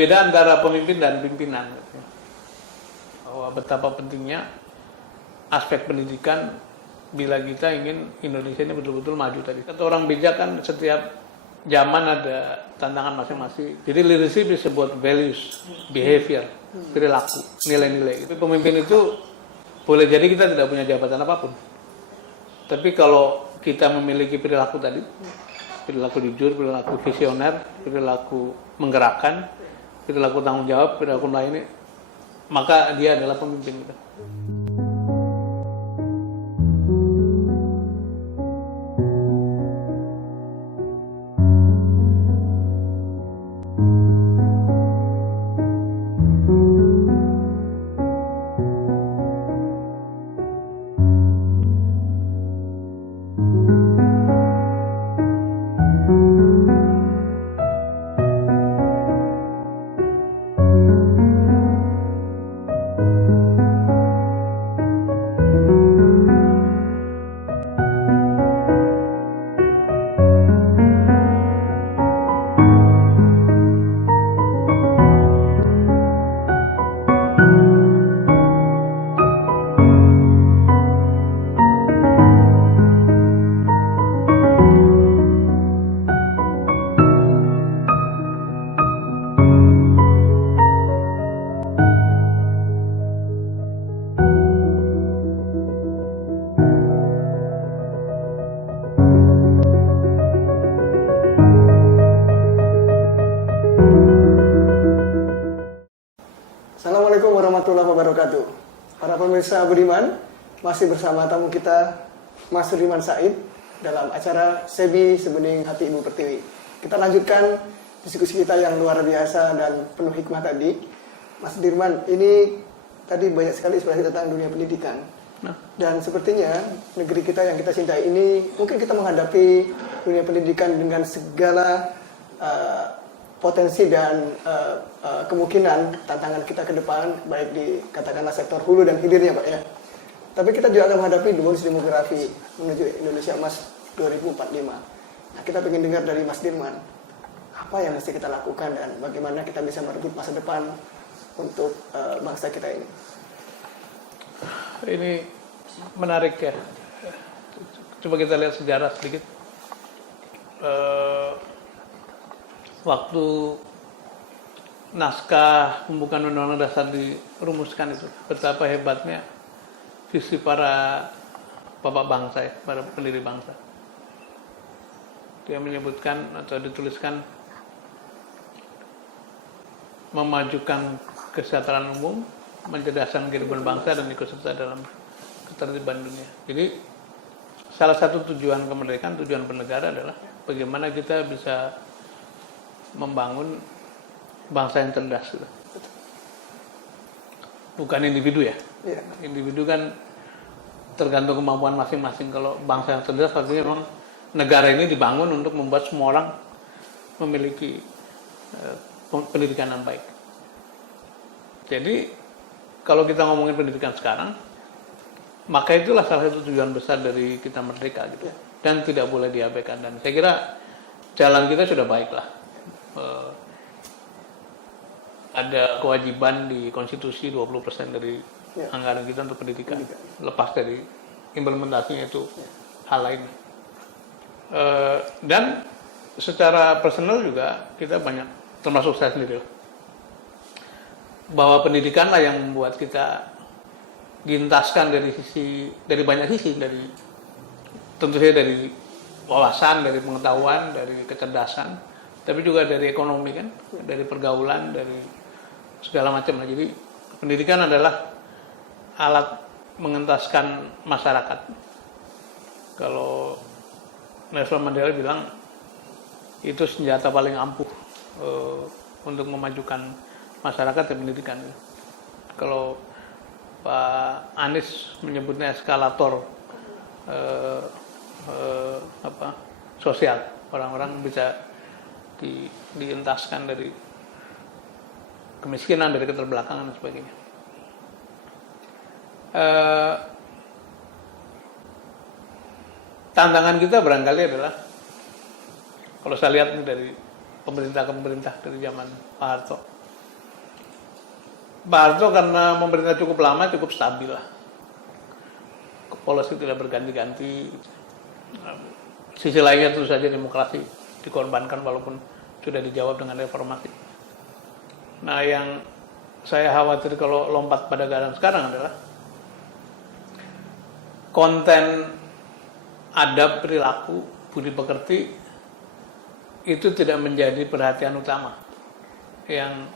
beda antara pemimpin dan pimpinan. Bahwa betapa pentingnya aspek pendidikan bila kita ingin Indonesia ini betul-betul maju tadi. Kata orang bijak kan setiap zaman ada tantangan masing-masing. Jadi leadership disebut values, behavior, perilaku, nilai-nilai. Itu pemimpin itu boleh jadi kita tidak punya jabatan apapun. Tapi kalau kita memiliki perilaku tadi, perilaku jujur, perilaku visioner, perilaku menggerakkan, perilaku tanggung jawab, perilaku melayani, maka dia adalah pemimpin kita. Assalamualaikum warahmatullahi wabarakatuh. Para pemirsa Budiman, masih bersama tamu kita Mas Sudirman Said dalam acara Sebi Sebening Hati Ibu Pertiwi. Kita lanjutkan diskusi kita yang luar biasa dan penuh hikmah tadi. Mas Sudirman, ini tadi banyak sekali ekspresi tentang dunia pendidikan. Dan sepertinya negeri kita yang kita cintai ini, mungkin kita menghadapi dunia pendidikan dengan segala potensi dan kemungkinan tantangan kita ke depan, baik di katakanlah sektor hulu dan hilirnya Pak ya. Tapi kita juga akan menghadapi bonus demografi menuju Indonesia Emas 2045. Nah, kita ingin dengar dari Mas Dirman, apa yang mesti kita lakukan dan bagaimana kita bisa merebut masa depan untuk bangsa kita ini. Ini menarik ya. Coba kita lihat sejarah sedikit. Waktu naskah pembukaan Undang-Undang Dasar dirumuskan itu, betapa hebatnya visi para bapak bangsa ya, para pendiri bangsa. Dia menyebutkan atau dituliskan memajukan kesejahteraan umum, mencerdaskan kehidupan bangsa dan ikut serta dalam ketertiban dunia. Jadi salah satu tujuan kemerdekaan, tujuan bernegara adalah bagaimana kita bisa membangun bangsa yang cerdas. Bukan individu ya. Individu kan tergantung kemampuan masing-masing. Kalau bangsa yang cerdas artinya memang negara ini dibangun untuk membuat semua orang memiliki pendidikan yang baik. Jadi kalau kita ngomongin pendidikan sekarang, maka itulah salah satu tujuan besar dari kita merdeka gitu. Dan tidak boleh diabaikan. Dan saya kira jalan kita sudah baik lah. Ada kewajiban di konstitusi 20% dari anggaran kita untuk pendidikan. Lepas dari implementasinya itu hal lain. Dan secara personal juga kita banyak, termasuk saya sendiri, bahwa pendidikanlah yang membuat kita dientaskan dari banyak sisi, tentu saja dari wawasan, dari pengetahuan, dari kecerdasan, tapi juga dari ekonomi kan, dari pergaulan, dari segala macam. Jadi pendidikan adalah alat mengentaskan masyarakat. Kalau Nelson Mandela bilang itu senjata paling ampuh untuk memajukan masyarakat dan pendidikan. Kalau Pak Anies menyebutnya eskalator sosial, orang-orang bisa dientaskan dari kemiskinan, dari keterbelakangan dan sebagainya. Tantangan kita barangkali adalah, kalau saya lihat dari pemerintah ke pemerintah dari zaman Pak Harto, Pak Harto karena pemerintah cukup lama, cukup stabil lah. Polisi tidak berganti-ganti. Sisi lainnya tentu saja demokrasi dikorbankan walaupun sudah dijawab dengan reformasi. Nah, yang saya khawatir kalau lompat pada keadaan sekarang adalah konten adab, perilaku, budi pekerti itu tidak menjadi perhatian utama. Yang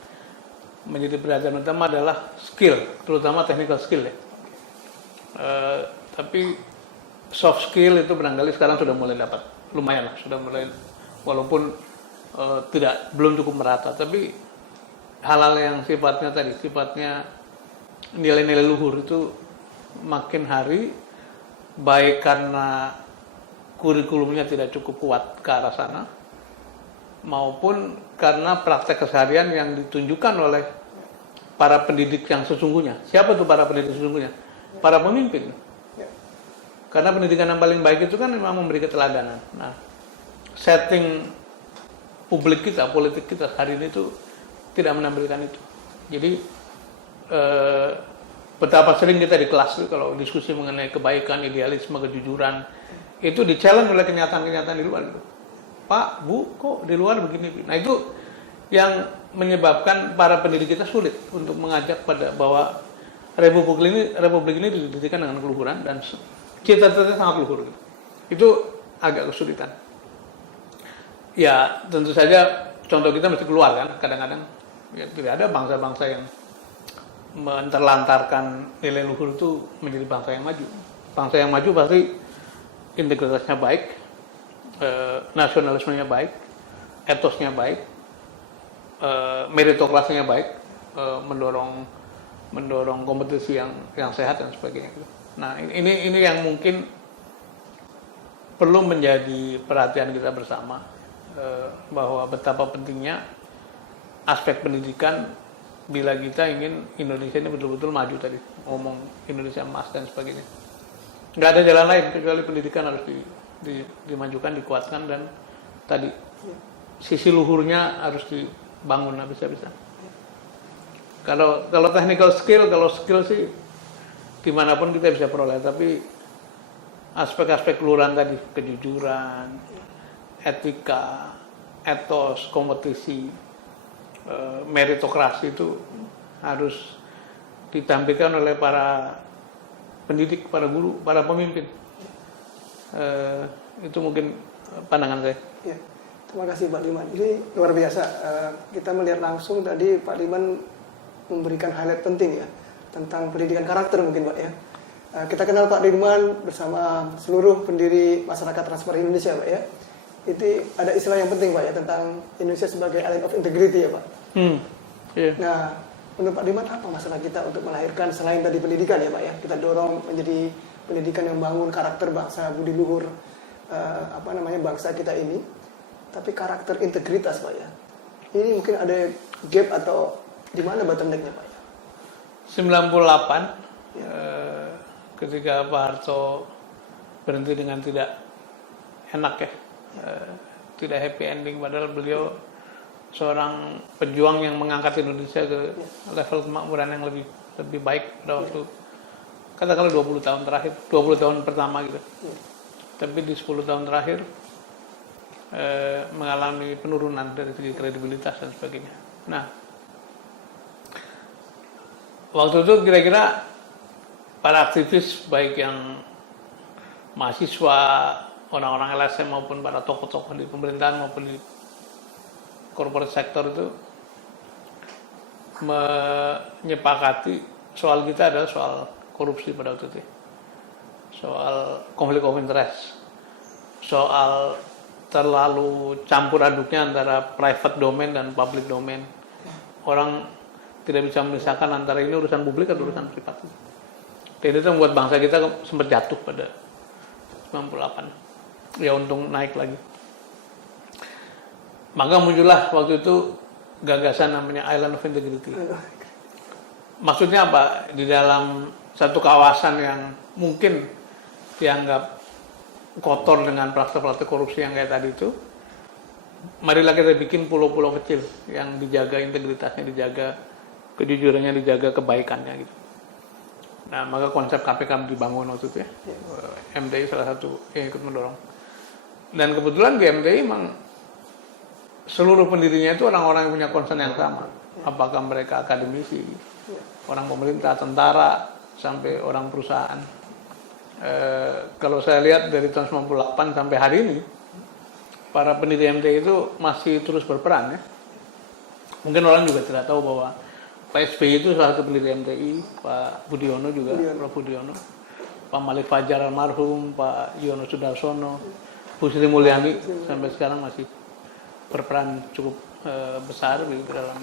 menjadi perhatian utama adalah skill, terutama technical skill ya. Tapi soft skill itu barangkali sekarang sudah mulai dapat, lumayan lah, sudah mulai, walaupun belum cukup merata. Tapi hal-hal yang sifatnya nilai-nilai luhur itu makin hari, baik karena kurikulumnya tidak cukup kuat ke arah sana, maupun karena praktek keseharian yang ditunjukkan oleh para pendidik yang sesungguhnya. Siapa tuh para pendidik sesungguhnya? Para pemimpin. Karena pendidikan yang paling baik itu kan memang memberi keteladanan. Nah, setting publik kita, politik kita hari ini tuh tidak menampilkan itu. Jadi betapa sering kita di kelas tuh kalau diskusi mengenai kebaikan, idealisme, kejujuran, itu di-challenge oleh kenyataan-kenyataan di luar gitu. Pak, Bu, kok di luar begini? Nah, itu yang menyebabkan para pendidik kita sulit untuk mengajak pada bahwa Republik ini didirikan dengan keluhuran dan cita-citanya sangat luhur. Itu agak kesulitan. Ya, tentu saja contoh kita mesti keluar kan, kadang-kadang ya, tidak ada bangsa-bangsa yang menterlantarkan nilai luhur itu menjadi bangsa yang maju. Bangsa yang maju pasti integritasnya baik, nasionalismenya baik, etosnya baik, meritokrasinya baik, mendorong kompetisi yang sehat dan sebagainya. Nah, ini yang mungkin perlu menjadi perhatian kita bersama, bahwa betapa pentingnya aspek pendidikan bila kita ingin Indonesia ini betul-betul maju tadi, ngomong Indonesia emas dan sebagainya. Nggak ada jalan lain kecuali pendidikan harus dimajukan, dikuatkan, dan tadi sisi luhurnya harus dibangun habis-habisan. Kalau technical skill, kalau skill sih dimanapun kita bisa peroleh, tapi aspek-aspek keluhuran tadi, kejujuran, etika, etos, kompetisi, meritokrasi itu harus ditampilkan oleh para pendidik, para guru, para pemimpin. Itu mungkin pandangan saya. Ya, terima kasih Pak Liman. Ini luar biasa. Kita melihat langsung tadi Pak Liman memberikan highlight penting ya tentang pendidikan karakter mungkin Pak ya. Kita kenal Pak Dirman bersama seluruh pendiri masyarakat transfer Indonesia Pak ya. Itu ada istilah yang penting Pak ya tentang Indonesia sebagai island of integrity ya Pak. Yeah. Nah, menurut Pak Dirman apa masalah kita untuk melahirkan selain tadi pendidikan ya Pak ya? Kita dorong menjadi pendidikan yang bangun karakter bangsa, budi luhur bangsa kita ini. Tapi karakter integritas Pak ya. Ini mungkin ada gap atau di mana bottleneck-nya Pak? 98 ketika Pak Harto berhenti dengan tidak enak ya, tidak happy ending, padahal beliau seorang pejuang yang mengangkat Indonesia ke level kemakmuran yang lebih baik pada waktu katakanlah 20 tahun terakhir, 20 tahun pertama gitu. Tapi di 10 tahun terakhir mengalami penurunan dari segi kredibilitas dan sebagainya. Nah, waktu itu kira-kira para aktivis baik yang mahasiswa, orang-orang LSM maupun para tokoh-tokoh di pemerintahan maupun di corporate sector itu menyepakati soal kita adalah soal korupsi pada waktu itu, soal konflik of interest, soal terlalu campur aduknya antara private domain dan public domain. Orang tidak bisa memisahkan antara ini urusan publik atau urusan privat. Dan itu membuat bangsa kita sempat jatuh pada 98. Ya untung naik lagi. Maka muncullah waktu itu gagasan namanya Island of Integrity. Maksudnya apa? Di dalam satu kawasan yang mungkin dianggap kotor dengan praktek-praktek korupsi yang kayak tadi itu, marilah kita bikin pulau-pulau kecil yang dijaga integritasnya, dijaga kejujurannya dijaga, kebaikannya gitu. Nah, maka konsep KPK dibangun waktu itu ya. MTI salah satu yang ikut mendorong. Dan kebetulan di MTI memang seluruh pendirinya itu orang-orang yang punya concern yang sama. Apakah mereka akademisi, orang pemerintah, tentara, sampai orang perusahaan. Kalau saya lihat dari tahun 98 sampai hari ini, para pendiri MTI itu masih terus berperan ya. Mungkin orang juga tidak tahu bahwa Pak SBY itu salah satu pendiri MTI, Pak Budiono juga, Prof. Budiono, Pak Malik Fajar almarhum, Pak Yono Sudarsono, Bu Sri Mulyani sampai sekarang masih berperan cukup besar di dalam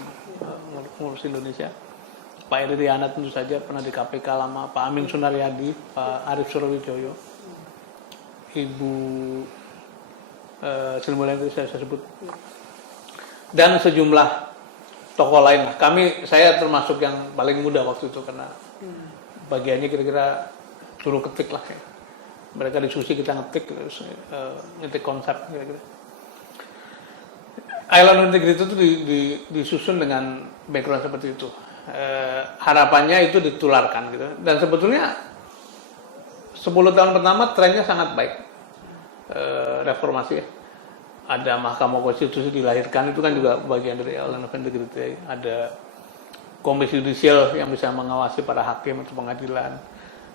ngurus Indonesia. Pak Eri Riana tentu saja pernah di KPK lama, Pak Amin Sunaryadi, Pak Arief Surowijoyo, Ibu Sri Mulyani itu saya sebut, dan sejumlah tokoh lain. Saya termasuk yang paling muda waktu itu karena bagiannya kira-kira suruh ketik lah ya. Mereka diskusi, kita ngetik, ngetik konsep kira-kira. Island Integrity itu disusun dengan background seperti itu. Harapannya itu ditularkan gitu. Dan sebetulnya 10 tahun pertama trennya sangat baik. Reformasi ya. Ada Mahkamah Konstitusi dilahirkan, itu kan juga bagian dari Island Integrity. Ada komisi yudisial yang bisa mengawasi para hakim atau pengadilan.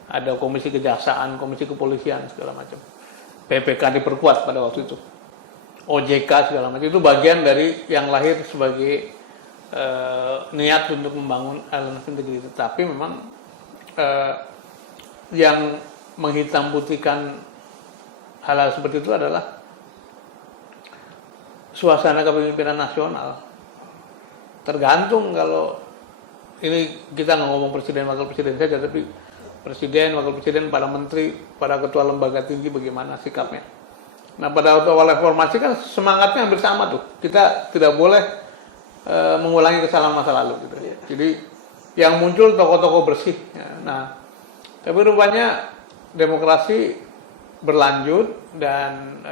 Ada komisi kejaksaan, komisi kepolisian segala macam. PPK diperkuat pada waktu itu. OJK segala macam itu bagian dari yang lahir sebagai niat untuk membangun Island Integrity. Tapi memang yang menghitam putihkan hal-hal seperti itu adalah suasana kepemimpinan nasional. Tergantung, kalau ini kita nggak ngomong presiden wakil presiden saja, tapi presiden, wakil presiden, para menteri, para ketua lembaga tinggi bagaimana sikapnya. Nah, pada awal reformasi kan semangatnya hampir sama tuh. Kita tidak boleh mengulangi kesalahan masa lalu gitu. Jadi yang muncul tokoh-tokoh bersih. Nah, tapi rupanya demokrasi berlanjut dan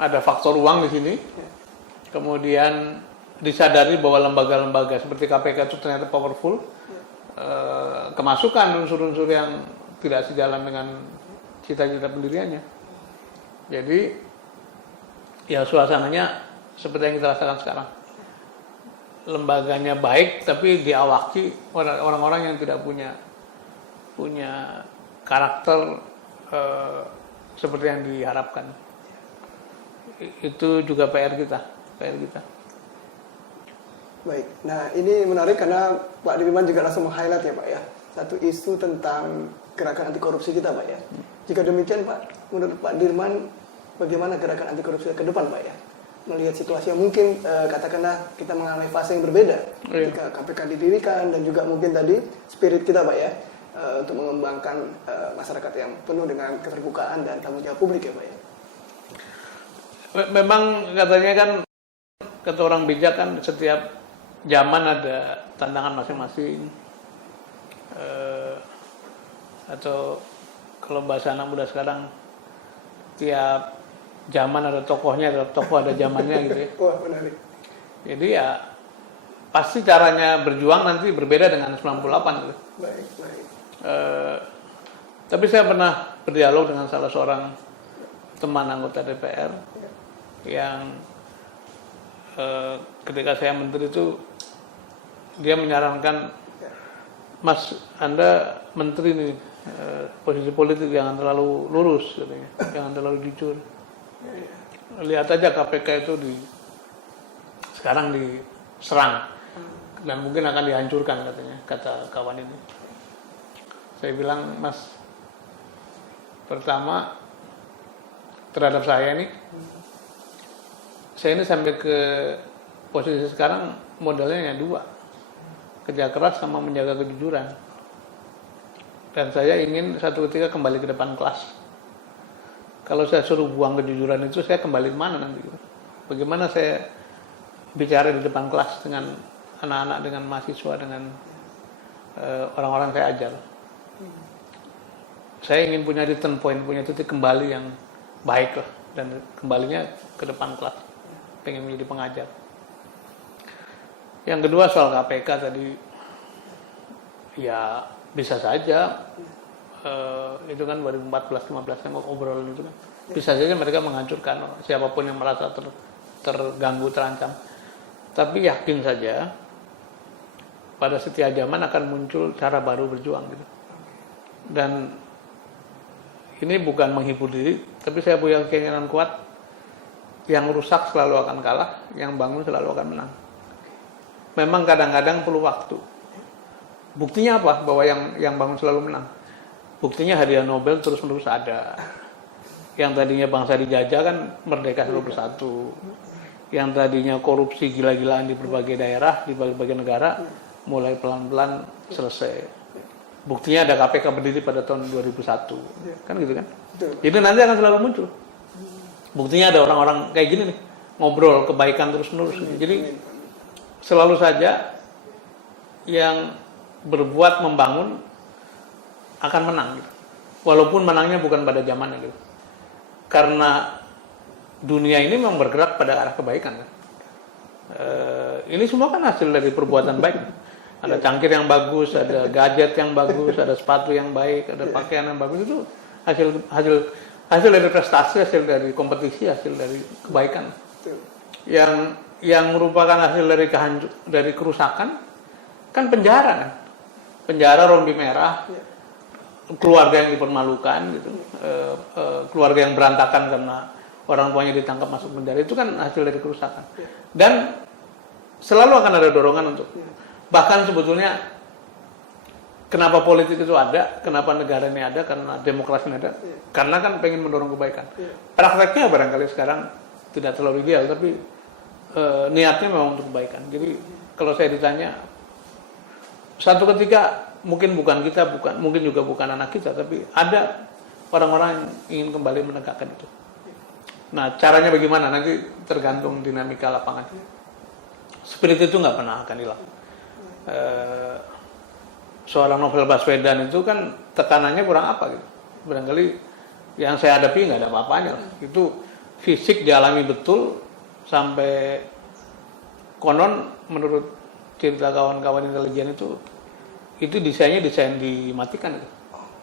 ada faktor uang di sini. Kemudian disadari bahwa lembaga-lembaga seperti KPK itu ternyata powerful. Kemasukan unsur-unsur yang tidak sejalan dengan cita-cita pendiriannya. Jadi ya suasananya seperti yang kita rasakan sekarang. Lembaganya baik tapi diawaki orang-orang yang tidak punya karakter seperti yang diharapkan. Itu juga PR kita. Baik, nah ini menarik karena Pak Dirman juga langsung meng-highlight ya Pak ya, satu isu tentang gerakan anti korupsi kita Pak ya. Jika demikian Pak, menurut Pak Dirman bagaimana gerakan anti korupsi ke depan Pak ya? Melihat situasi yang mungkin katakanlah kita mengalami fase yang berbeda ketika KPK didirikan dan juga mungkin tadi spirit kita Pak ya untuk mengembangkan masyarakat yang penuh dengan keterbukaan dan tanggung jawab publik ya Pak ya. Memang katanya kan, kata orang bijak kan, setiap zaman ada tantangan masing-masing. Atau kalau bahasa anak muda sekarang, tiap zaman ada tokohnya, ada tokoh ada zamannya gitu ya. Wah, menarik. Jadi ya pasti caranya berjuang nanti berbeda dengan 98 gitu. Baik. Tapi saya pernah berdialog dengan salah seorang teman anggota DPR yang ketika saya menteri itu dia menyarankan, Mas, Anda menteri nih, posisi politik jangan terlalu lurus katanya, jangan terlalu jujur. Lihat aja KPK itu sekarang diserang dan mungkin akan dihancurkan katanya, kata kawan ini. Saya bilang, Mas, pertama terhadap saya ini sampai ke posisi sekarang modalnya hanya 2, kerja keras sama menjaga kejujuran. Dan saya ingin satu ketika kembali ke depan kelas. Kalau saya suruh buang kejujuran itu, saya kembali mana nanti? Bagaimana saya bicara di depan kelas dengan anak-anak, dengan mahasiswa, dengan orang-orang saya ajar? Saya ingin punya return point, punya titik kembali yang baik lah, dan kembalinya ke depan kelas. Pengen menjadi pengajar. Yang kedua soal KPK tadi, ya bisa saja itu kan 2014-15 kan obrolan itu kan, bisa saja mereka menghancurkan siapapun yang merasa terganggu, terancam. Tapi yakin saja pada setiap zaman akan muncul cara baru berjuang gitu. Dan ini bukan menghibur diri, tapi saya punya keinginan kuat, yang rusak selalu akan kalah, yang bangun selalu akan menang. Memang kadang-kadang perlu waktu. Buktinya apa? Bahwa yang bangun selalu menang. Buktinya hadiah Nobel terus-menerus ada. Yang tadinya bangsa dijajah kan merdeka selalu bersatu. Yang tadinya korupsi gila-gilaan di berbagai daerah, di berbagai negara, mulai pelan-pelan selesai. Buktinya ada KPK berdiri pada tahun 2001. Kan gitu kan? Jadi nanti akan selalu muncul. Buktinya ada orang-orang kayak gini nih, ngobrol kebaikan terus-menerus. Jadi selalu saja yang berbuat membangun akan menang gitu. Walaupun menangnya bukan pada zamannya gitu. Karena dunia ini memang bergerak pada arah kebaikan kan. Ini semua kan hasil dari perbuatan baik. Ada cangkir yang bagus, ada gadget yang bagus, ada sepatu yang baik, ada pakaian yang bagus, itu hasil dari prestasi, hasil dari kompetisi, hasil dari kebaikan. Yang merupakan hasil dari kerusakan kan penjara kan. Penjara, rompi merah, keluarga yang dipermalukan gitu, keluarga yang berantakan karena orang tuanya ditangkap masuk penjara, itu kan hasil dari kerusakan. Dan selalu akan ada dorongan untuk, bahkan sebetulnya kenapa politik itu ada, kenapa negara ini ada, karena demokrasi ini ada, karena kan pengen mendorong kebaikan. Prakteknya barangkali sekarang tidak terlalu ideal, tapi niatnya memang untuk kebaikan. Jadi kalau saya ditanya, satu ketika mungkin bukan kita, mungkin juga bukan anak kita, tapi ada orang-orang yang ingin kembali menegakkan itu. Nah, caranya bagaimana nanti tergantung dinamika lapangan. Spirit itu nggak pernah akan hilang. Seorang Novel Baswedan itu kan tekanannya kurang apa gitu. Barangkali yang saya hadapi nggak ada apa-apanya. Itu fisik dialami betul sampai konon menurut cerita kawan-kawan intelijen itu desain dimatikan,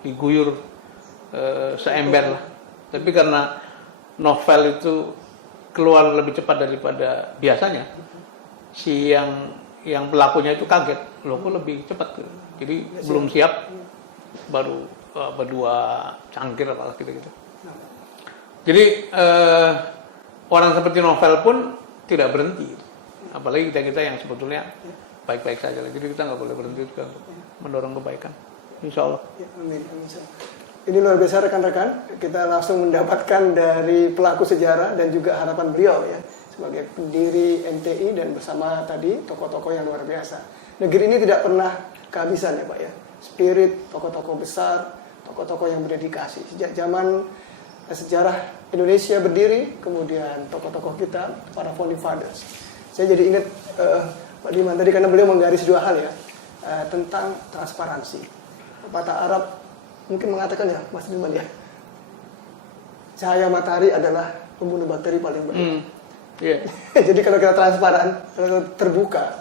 diguyur seember lah. Tapi karena novel itu keluar lebih cepat daripada biasanya, si yang pelakunya itu kaget, loh kok lebih cepat. Jadi belum siap, baru berdua cangkir apa gitu. Jadi orang seperti novel pun tidak berhenti, apalagi kita yang sebetulnya baik-baik saja. Jadi kita nggak boleh berhenti juga untuk mendorong kebaikan, insya Allah. Ya, amin. Ini luar biasa rekan-rekan, kita langsung mendapatkan dari pelaku sejarah dan juga harapan beliau ya, sebagai pendiri MTI dan bersama tadi tokoh-tokoh yang luar biasa. Negeri ini tidak pernah kehabisan ya Pak ya, spirit tokoh-tokoh besar, tokoh-tokoh yang berdedikasi. Sejak zaman sejarah Indonesia berdiri, kemudian tokoh-tokoh kita, para founding fathers. Saya jadi ingat Pak Diman tadi karena beliau menggaris dua hal ya, tentang transparansi. Pepatah Arab mungkin mengatakan ya, Mas Diman ya, cahaya matahari adalah pembunuh bakteri paling baik. Jadi kalau kita transparan, kalau terbuka,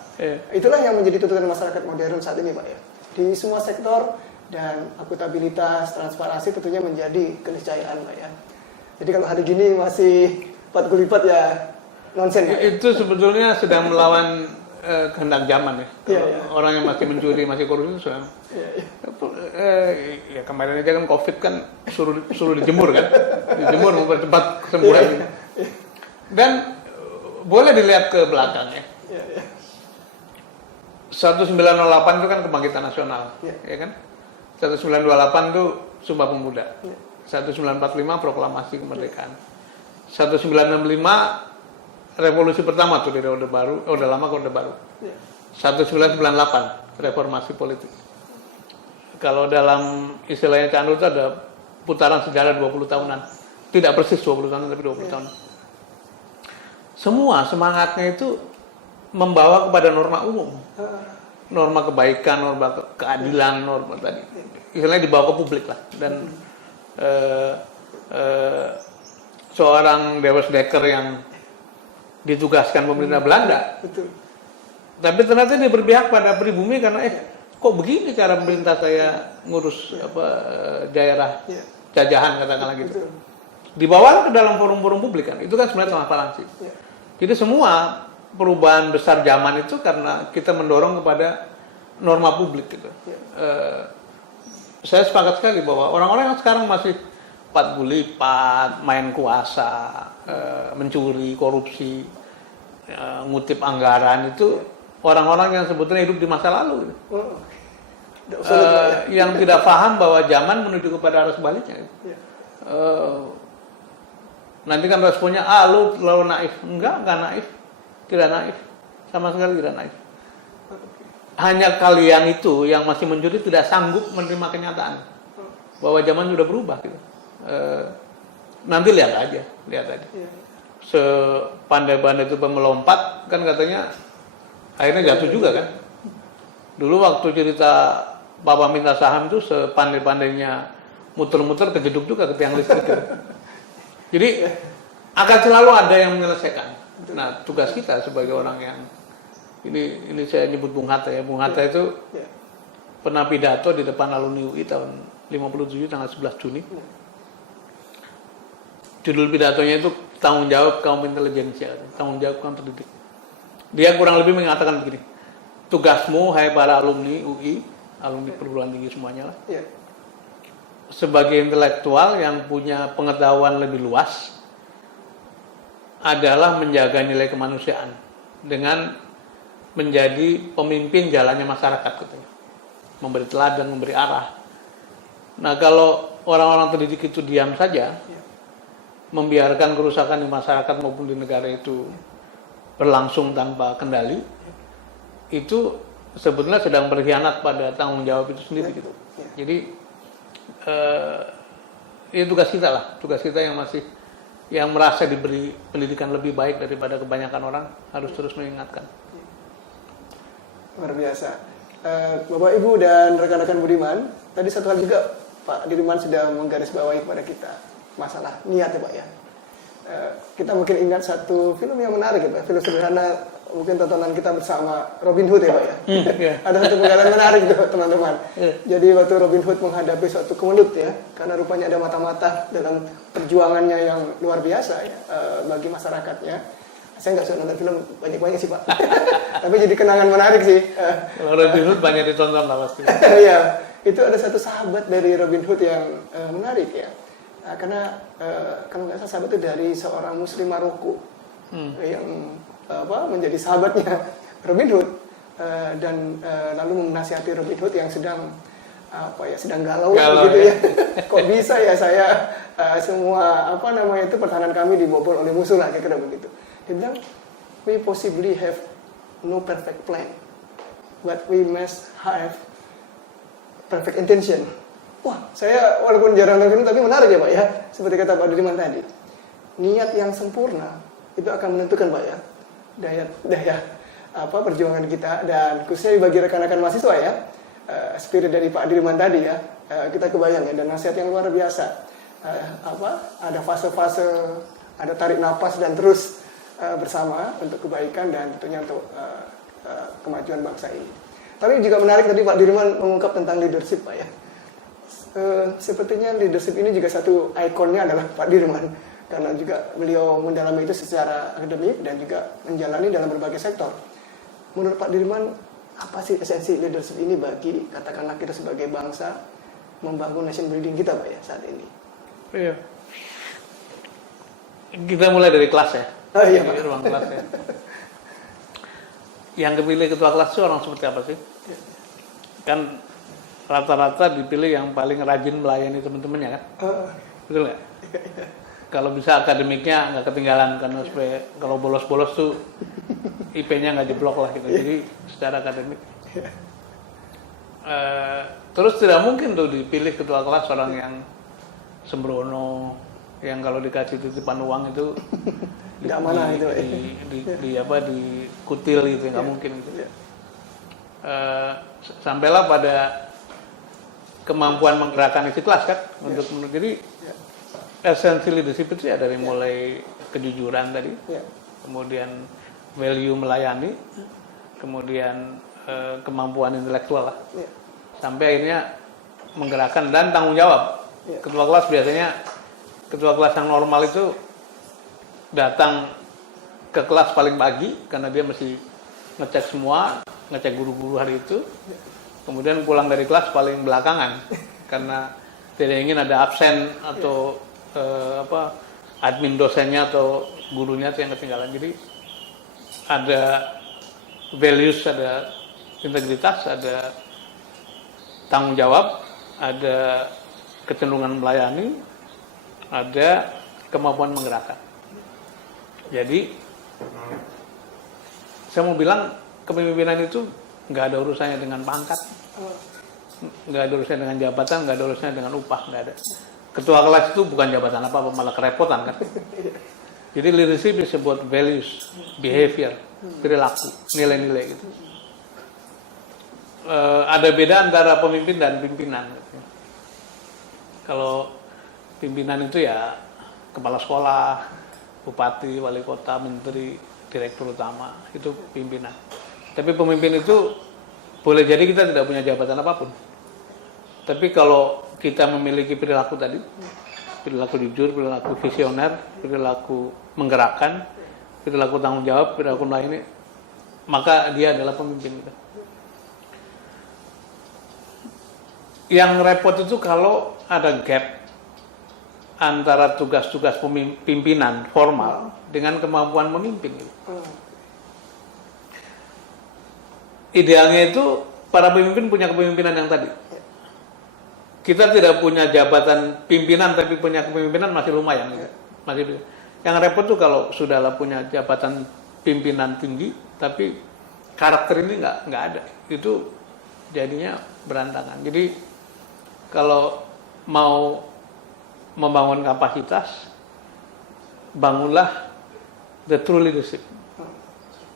itulah yang menjadi tuntutan masyarakat modern saat ini Pak ya. Di semua sektor dan akuntabilitas, transparansi tentunya menjadi keniscayaan Pak ya. Jadi kalau hari gini masih 4 kulipat ya nonsen Pak. Itu sebetulnya sedang melawan kehendak zaman ya. Orang yang masih mencuri, masih korupsi itu sudah. Ya kemarin aja kan COVID kan suruh dijemur kan, dijemur mempercepat kesembuhan. Dan boleh dilihat ke belakang ya. 1908 itu kan kebangkitan nasional, ya kan? 1928 itu Sumpah Pemuda. 1945 proklamasi kemerdekaan. 1965 revolusi pertama tuh di Orde Baru, Orde Lama ke Orde Baru. 1998 reformasi politik. Kalau dalam istilahnya Candu itu ada putaran sejarah 20 tahunan. Tidak persis 20 tahun tapi 20 tahun. Semua semangatnya itu membawa kepada norma umum. Norma kebaikan, norma keadilan, norma tadi. Istilahnya dibawa ke publik lah. Dan seorang Dewes Dekker yang ditugaskan pemerintah Belanda Tapi ternyata dia berpihak pada pribumi karena kok begini cara pemerintah saya ngurus daerah jajahan katakanlah gitu. Betul. Dibawa ke dalam forum-forum publik kan. Itu kan sebenarnya transparansi. Jadi semua perubahan besar zaman itu karena kita mendorong kepada norma publik gitu. Saya sepakat sekali bahwa orang-orang yang sekarang masih pat gulipat, main kuasa, mencuri, korupsi, ngutip anggaran itu orang-orang yang sebetulnya hidup di masa lalu. Yang tidak paham bahwa zaman menuju kepada arah sebaliknya. Nanti kan responnya, lu terlalu naif. Enggak naif. Tidak naif. Sama sekali tidak naif. Hanya kalian itu yang masih mencuri tidak sanggup menerima kenyataan. Bahwa zaman sudah berubah. Gitu. Nanti lihat aja. Sepandai-pandai itu melompat, kan katanya akhirnya jatuh juga kan. Dulu waktu cerita Papa minta saham itu sepandai-pandainya muter-muter kejeduk juga ke tiang listrik. Gitu. Jadi akan selalu ada yang menyelesaikan. Nah, tugas kita sebagai orang yang ini saya nyebut Bung Hatta ya. Bung Hatta itu pernah pidato di depan alumni UI tahun 57 tanggal 11 Juni. Judul pidatonya itu tanggung jawab kaum intelijensia, tanggung jawab kaum terdidik. Dia kurang lebih mengatakan begini. Tugasmu hai para alumni UI, alumni perguruan tinggi semuanya lah. Sebagai intelektual yang punya pengetahuan lebih luas adalah menjaga nilai kemanusiaan dengan menjadi pemimpin jalannya masyarakat katanya. Memberi teladan, memberi arah. Nah, kalau orang-orang terdidik itu diam saja, membiarkan kerusakan di masyarakat maupun di negara itu berlangsung tanpa kendali, itu sebetulnya sedang berkhianat pada tanggung jawab itu sendiri gitu. Jadi itu tugas kita lah, tugas kita yang merasa diberi pendidikan lebih baik daripada kebanyakan orang harus terus mengingatkan. Luar biasa. Bapak Ibu dan rekan-rekan Budiman, tadi satu hal juga Pak Dirman sudah menggarisbawahi kepada kita masalah niat ya Pak ya. Kita mungkin ingat satu film yang menarik ya Pak, film sederhana mungkin tontonan kita bersama Robin Hood ya Pak ya. Ada satu pengalaman menarik tuh teman-teman. Jadi waktu Robin Hood menghadapi suatu kemelut ya, karena rupanya ada mata-mata dalam perjuangannya yang luar biasa ya bagi masyarakatnya. Saya nggak suka nonton film banyak-banyak sih Pak, tapi jadi kenangan menarik sih. Robin Hood banyak ditonton lah pasti. Iya, itu ada satu sahabat dari Robin Hood yang menarik ya. Karena kalau nggak salah sahabat itu dari seorang Muslim Maroko yang menjadi sahabatnya Robin Hood dan lalu menasihati Robin Hood yang sedang sedang galau gitu ya. Kok bisa ya saya semua pertahanan kami dibobol oleh musuh lah kira-kira begitu. Dia bilang we possibly have no perfect plan, but we must have perfect intention. Wah, saya walaupun jarang nonton film tapi menarik ya Pak ya. Seperti kata Pak Dirman tadi. Niat yang sempurna itu akan menentukan Pak ya daya perjuangan kita, dan khususnya bagi rekan-rekan mahasiswa ya. Spirit dari Pak Dirman tadi ya. Kita kebayang ya, dan nasihat yang luar biasa. Ada fase-fase, ada tarik napas dan terus bersama untuk kebaikan dan tentunya untuk kemajuan bangsa ini. Tapi juga menarik tadi Pak Dirman mengungkap tentang leadership Pak ya. Sepertinya leadership ini juga satu ikonnya adalah Pak Dirman, karena juga beliau mendalami itu secara akademik dan juga menjalani dalam berbagai sektor. Menurut Pak Dirman, apa sih esensi leadership ini bagi katakanlah kita sebagai bangsa membangun nation building kita Pak ya saat ini? Iya. Kita mulai dari kelas ya. Oh iya Pak. Ruang kelas ya. Yang kepilih ketua kelas itu orang seperti apa sih? Kan rata-rata dipilih yang paling rajin melayani teman-temannya kan? Betul nggak? Kalau bisa akademiknya nggak ketinggalan, karena supaya kalau bolos-bolos tuh IP-nya nggak jeblok lah gitu. Jadi secara akademik. Terus tidak mungkin tuh dipilih ketua kelas orang yang sembrono, yang kalau dikasih titipan uang itu nggak mana gitu dikutil gitu, nggak mungkin gitu. Sampailah pada kemampuan menggerakkan isi kelas kan untuk jadi esensi leadership itu ya dari mulai kejujuran tadi, kemudian value melayani, kemudian kemampuan intelektual lah, Ya. sampai akhirnya menggerakkan dan tanggung jawab. Ya. Ketua kelas biasanya, ketua kelas yang normal itu datang ke kelas paling pagi karena dia mesti ngecek semua, ngecek guru-guru hari itu, kemudian pulang dari kelas paling belakangan karena tidak ingin ada absen atau admin dosennya atau gurunya itu yang ketinggalan. Jadi ada values, ada integritas, ada tanggung jawab, ada kecenderungan melayani, ada kemampuan menggerakkan. Jadi saya mau bilang kepemimpinan itu nggak ada urusannya dengan pangkat, nggak ada urusannya dengan jabatan, nggak ada urusannya dengan upah, nggak ada. Ketua kelas itu bukan jabatan apa-apa, malah kerepotan kan. Jadi leadership is about values, behavior, perilaku, nilai-nilai gitu. Ada beda antara pemimpin dan pimpinan. Kalau pimpinan itu ya kepala sekolah, bupati, wali kota, menteri, direktur utama, itu pimpinan. Tapi pemimpin itu boleh jadi kita tidak punya jabatan apapun. Tapi kalau kita memiliki perilaku tadi, perilaku jujur, perilaku visioner, perilaku menggerakkan, perilaku tanggung jawab, perilaku melayani, maka dia adalah pemimpin kita. Yang repot itu kalau ada gap antara tugas-tugas pimpinan formal dengan kemampuan memimpin. Idealnya itu para pemimpin punya kepemimpinan yang tadi. Kita tidak punya jabatan pimpinan tapi punya kepemimpinan masih lumayan. Masih bisa. Yang repot tuh kalau sudahlah punya jabatan pimpinan tinggi tapi karakter ini nggak ada. Itu jadinya berantakan. Jadi kalau mau membangun kapasitas, bangunlah the true leadership,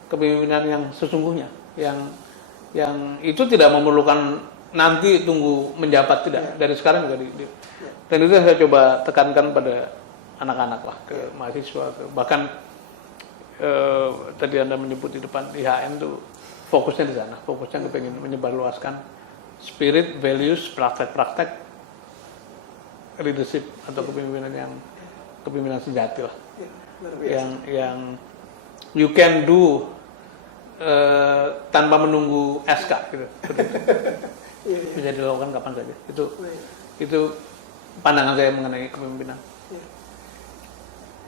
kepemimpinan yang sesungguhnya, yang itu tidak memerlukan nanti tunggu menjabat, tidak, dari sekarang juga dan itu yang saya coba tekankan pada anak-anak lah, ke mahasiswa, bahkan tadi Anda menyebut di depan IHN tuh fokusnya di sana, fokusnya pengen menyebarluaskan spirit, values, praktek-praktek leadership atau kepemimpinan sejati lah, yang you can do tanpa menunggu SK gitu. Bisa dilakukan kapan saja. Itu pandangan saya mengenai kepemimpinan.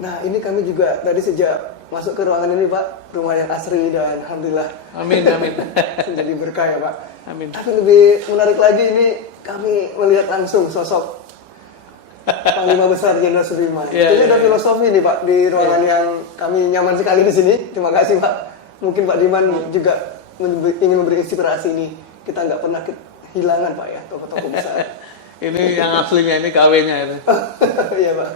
Nah, ini kami juga tadi sejak masuk ke ruangan ini, Pak, rumah yang asri dan alhamdulillah. Amin. Menjadi berkah ya, Pak. Amin. Tapi lebih menarik lagi ini kami melihat langsung sosok Panglima Besar Jenderal Sudirman. Jadi ada filosofi nih, Pak, di ruangan yang kami nyaman sekali di sini. Terima kasih, Pak. Mungkin Pak Diman juga ingin memberi inspirasi ini. Kita nggak pernah kehilangan, Pak, ya, tokoh-tokoh besar. Ini yang aslinya, ini KW-nya itu. Iya, Pak.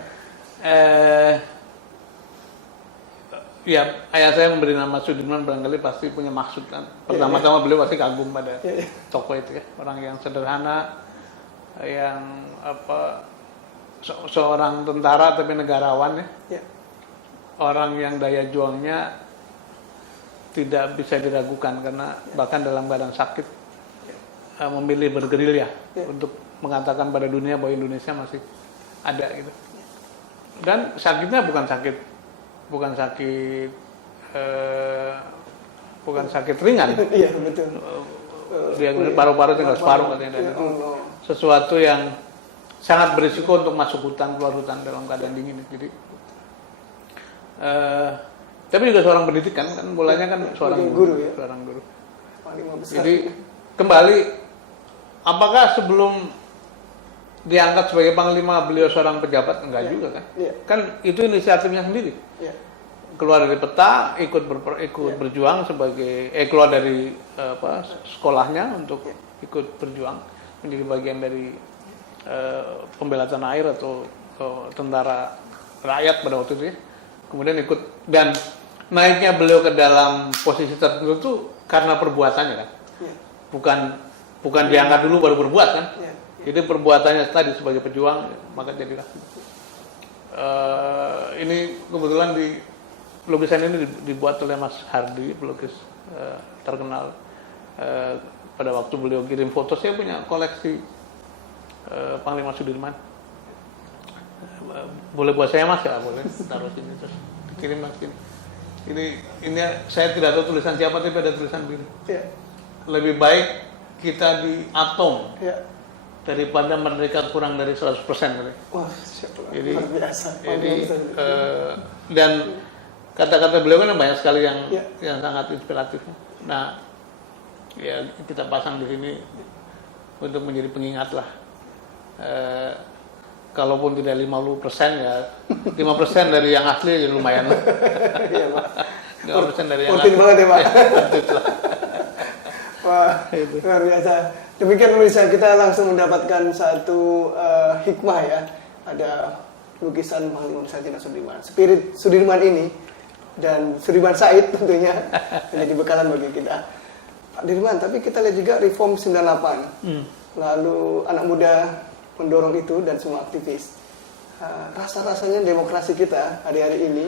Ya, ayah saya memberi nama Sudirman barangkali pasti punya maksud kan. Pertama-tama beliau pasti kagum pada tokoh itu ya, orang yang sederhana, yang seorang tentara tapi negarawan ya. Orang yang daya juangnya tidak bisa diragukan karena bahkan dalam keadaan sakit memilih bergerilya untuk mengatakan pada dunia bahwa Indonesia masih ada gitu. Dan sakitnya bukan sakit ringan. Iya, betul. Dia paru-paru tinggal separuh katanya. Sesuatu yang sangat berisiko untuk masuk hutan, keluar hutan dalam keadaan dingin. Jadi tapi juga seorang pendidikan kan, mulanya kan seorang guru. Jadi kembali, apakah sebelum diangkat sebagai panglima beliau seorang pejabat? Enggak juga kan? Kan itu inisiatifnya sendiri. Keluar dari peta, ikut berjuang sebagai keluar dari sekolahnya untuk ikut berjuang menjadi bagian dari pembela tanah air atau tentara rakyat pada waktu itu ya. Kemudian ikut, dan naiknya beliau ke dalam posisi tertentu itu karena perbuatannya kan. Bukan diangkat dulu baru berbuat kan. Jadi perbuatannya tadi sebagai pejuang, maka jadilah. Ini kebetulan lukisan ini dibuat oleh Mas Hardi, pelukis terkenal. Pada waktu beliau kirim foto, saya punya koleksi Panglima Sudirman. Boleh buat saya Mas ya, boleh taruh sini terus dikirim lagi. Ini saya tidak tahu tulisan siapa, tapi ada tulisan begini. Ya. Lebih baik kita di atom Ya. daripada merdeka kurang dari 100%. Wah, syukur. Jadi, Luar biasa. jadi dan kata-kata beliau kan banyak sekali yang Ya. yang sangat inspiratif. Nah, ya kita pasang di sini untuk menjadi pengingat lah. Kalaupun tidak 50%, ya 5% dari yang asli jadi lumayan. Iya, Pak. 5% dari yang Penting asli. banget ya, Pak. Itulah. Wah, luar biasa. Demikian pemirsa, kita langsung mendapatkan satu hikmah ya. Ada lukisan Panglima besar Jenderal Sudirman. Spirit Sudirman ini dan Sudirman Said tentunya menjadi bekalan bagi kita. Pak Dirman, tapi kita lihat juga Reform 98. Lalu anak muda mendorong itu dan semua aktivis. Rasa-rasanya demokrasi kita hari-hari ini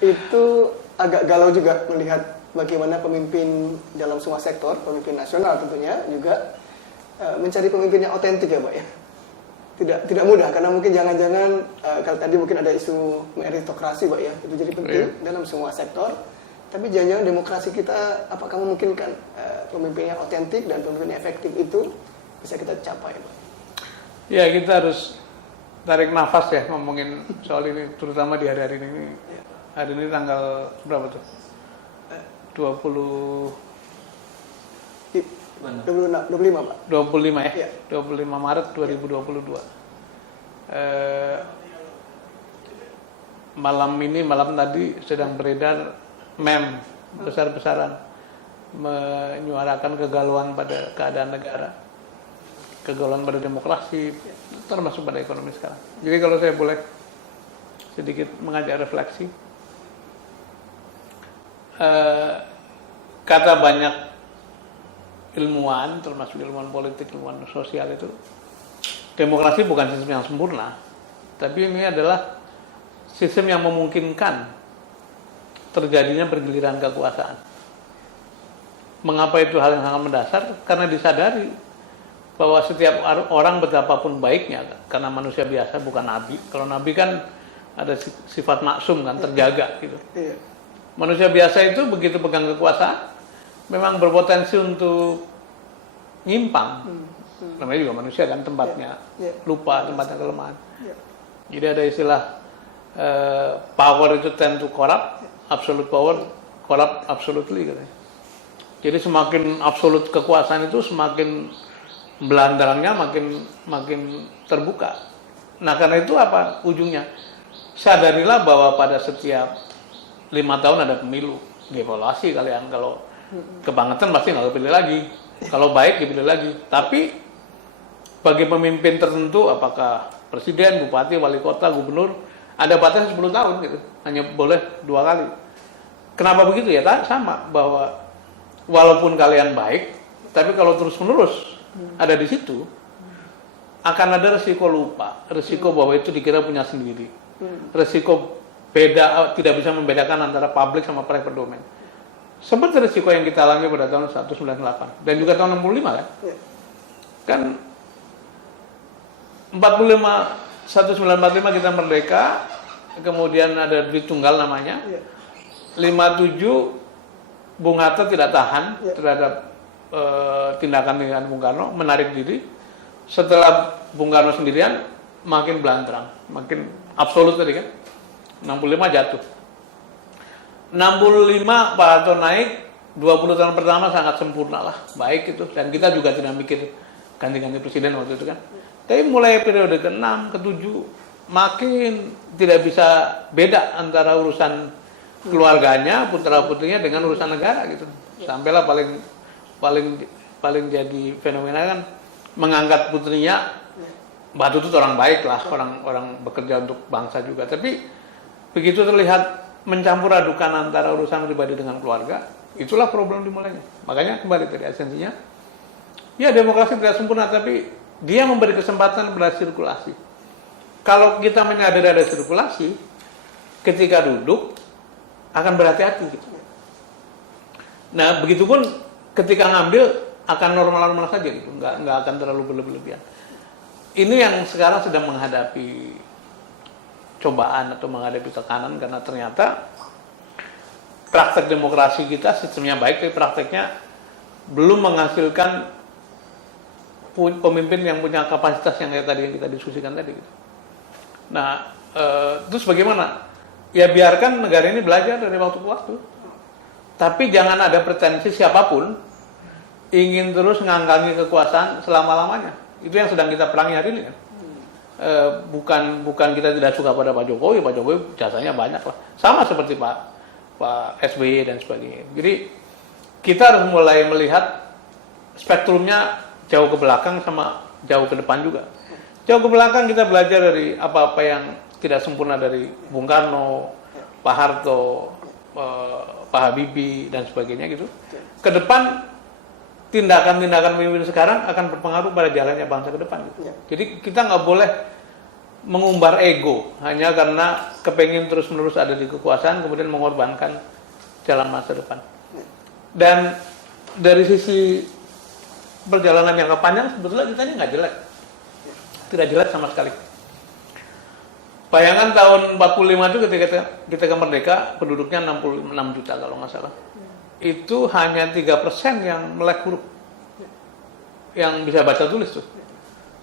itu agak galau juga melihat bagaimana pemimpin dalam semua sektor, pemimpin nasional tentunya juga mencari pemimpin yang otentik ya Pak ya. Tidak mudah karena mungkin jangan-jangan kalau tadi mungkin ada isu meritokrasi Pak ya, itu jadi penting dalam semua sektor. Tapi jangan-jangan demokrasi kita apakah memungkinkan pemimpin yang otentik dan pemimpin yang efektif itu bisa kita capai Pak? Ya, kita harus tarik nafas ya ngomongin soal ini, terutama di hari-hari ini. Hari ini tanggal berapa tuh? 25 Pak. 25 ya? Iya. 25 Maret 2022. Malam tadi sedang beredar meme besar-besaran menyuarakan kegalauan pada keadaan negara, kegalauan pada demokrasi, termasuk pada ekonomi sekarang. Jadi kalau saya boleh sedikit mengajak refleksi, kata banyak ilmuwan, termasuk ilmuwan politik, ilmuwan sosial itu, demokrasi bukan sistem yang sempurna, tapi ini adalah sistem yang memungkinkan terjadinya pergiliran kekuasaan. Mengapa itu hal yang sangat mendasar? Karena disadari bahwa setiap orang betapapun baiknya, karena manusia biasa bukan nabi. Kalau nabi kan ada sifat maksum kan, terjaga gitu. Iya. Manusia biasa itu begitu pegang kekuasaan memang berpotensi untuk nyimpang. Namanya juga manusia kan, tempatnya lupa, tempatnya kelemahan. Jadi ada istilah power itu tend to corrupt, absolute power corrupt absolutely katanya. Jadi semakin absolut kekuasaan itu semakin belandarangnya makin terbuka. Nah karena itu apa ujungnya? Sadarilah bahwa pada setiap 5 tahun ada pemilu, dievaluasi kalian. Kalau kebangetan pasti nggak kepilih lagi, kalau baik dipilih lagi. Tapi bagi pemimpin tertentu, apakah presiden, bupati, wali kota, gubernur, ada batas 10 tahun gitu, hanya boleh 2 kali. Kenapa begitu ya? Sama bahwa walaupun kalian baik, tapi kalau terus-menerus ada di situ, akan ada resiko lupa, resiko bahwa itu dikira punya sendiri, resiko beda, tidak bisa membedakan antara publik sama private domain. Seperti resiko yang kita alami pada tahun 1998 dan juga tahun 65 kan? Kan 1945 kita merdeka, kemudian ada duit tunggal namanya. 57 Bung Hatta tidak tahan terhadap tindakan Bung Karno, menarik diri. Setelah Bung Karno sendirian, makin belantrang, makin absolut tadi kan. 65 jatuh. 65 Pak Harto naik, 20 tahun pertama sangat sempurna lah, baik itu. Dan kita juga tidak mikir ganti-ganti presiden waktu itu kan. Tapi mulai periode ke-6, ke-7, makin tidak bisa beda antara urusan keluarganya, putra-putrinya dengan urusan negara gitu. Sampailah paling jadi fenomena kan mengangkat putrinya, Mbak Tutut orang baik lah, orang bekerja untuk bangsa juga. Tapi begitu terlihat mencampur adukan antara urusan pribadi dengan keluarga, itulah problem dimulainya. Makanya kembali tadi esensinya, ya demokrasi tidak sempurna, tapi dia memberi kesempatan pada sirkulasi. Kalau kita menyadari ada sirkulasi, ketika duduk akan berhati-hati gitu. Nah, begitupun ketika ngambil akan normal-normal saja gitu, nggak akan terlalu berlebihan. Ini yang sekarang sedang menghadapi cobaan atau menghadapi tekanan karena ternyata praktek demokrasi kita sistemnya baik, tapi prakteknya belum menghasilkan pemimpin yang punya kapasitas yang kayak tadi yang kita diskusikan tadi. Gitu. Nah, terus bagaimana? Ya biarkan negara ini belajar dari waktu ke waktu. Tapi jangan ada pretensi siapapun ingin terus nganggangi kekuasaan selama-lamanya. Itu yang sedang kita perangi hari ini kan. Bukan kita tidak suka pada Pak Jokowi jasanya banyak lah. Sama seperti Pak SBY dan sebagainya. Jadi kita harus mulai melihat spektrumnya jauh ke belakang sama jauh ke depan juga. Jauh ke belakang kita belajar dari apa-apa yang tidak sempurna dari Bung Karno, Pak Harto, Pak Habibie dan sebagainya gitu. Ke depan tindakan-tindakan pemimpin sekarang akan berpengaruh pada jalannya bangsa ke depan. Gitu. Jadi kita nggak boleh mengumbar ego hanya karena kepengen terus-menerus ada di kekuasaan kemudian mengorbankan jalan masa depan. Dan dari sisi perjalanan jangka panjang sebetulnya kita ini nggak jelek, tidak jelek sama sekali. Bayangkan tahun 45 itu ketika merdeka penduduknya 66 juta kalau nggak salah. Itu hanya 3% yang melek huruf, yang bisa baca tulis tuh.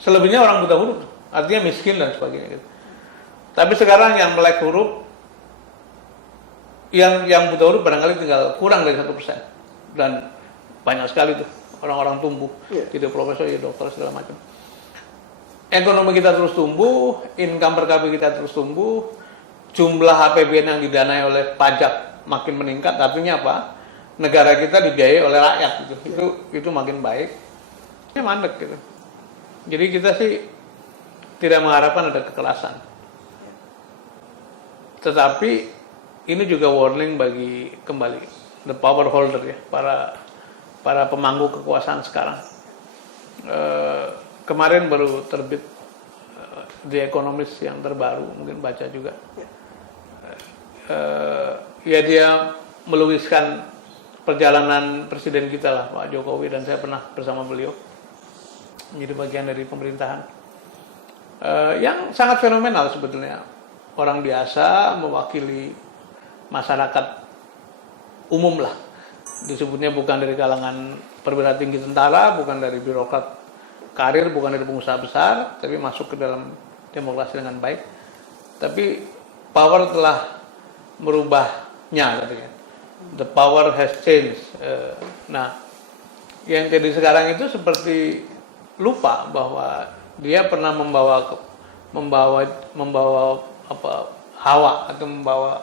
Selebihnya orang buta huruf, artinya miskin dan sebagainya. Gitu. Tapi sekarang yang melek huruf, yang buta huruf barangkali tinggal kurang dari 1%, dan banyak sekali tuh orang-orang tumbuh, jadi profesor, jadi dokter segala macam. Ekonomi kita terus tumbuh, income per kapita kita terus tumbuh, jumlah APBN yang didanai oleh pajak makin meningkat, artinya apa? Negara kita dibiayai oleh rakyat gitu. Itu makin baik. Ini mandek gitu. Jadi kita sih tidak mengharapkan ada kekerasan. Tetapi ini juga warning bagi kembali the power holder ya, para pemangku kekuasaan sekarang. Kemarin baru terbit The Economist yang terbaru, mungkin baca juga. Ya dia meluiskan perjalanan presiden kita lah, Pak Jokowi, dan saya pernah bersama beliau menjadi bagian dari pemerintahan yang sangat fenomenal sebetulnya. Orang biasa mewakili masyarakat umum lah, disebutnya bukan dari kalangan perwira tinggi tentara, bukan dari birokrat karir, bukan dari pengusaha besar, tapi masuk ke dalam demokrasi dengan baik. Tapi power telah merubahnya katanya. The power has changed. Nah, yang jadi sekarang itu seperti lupa bahwa dia pernah membawa apa hawa atau membawa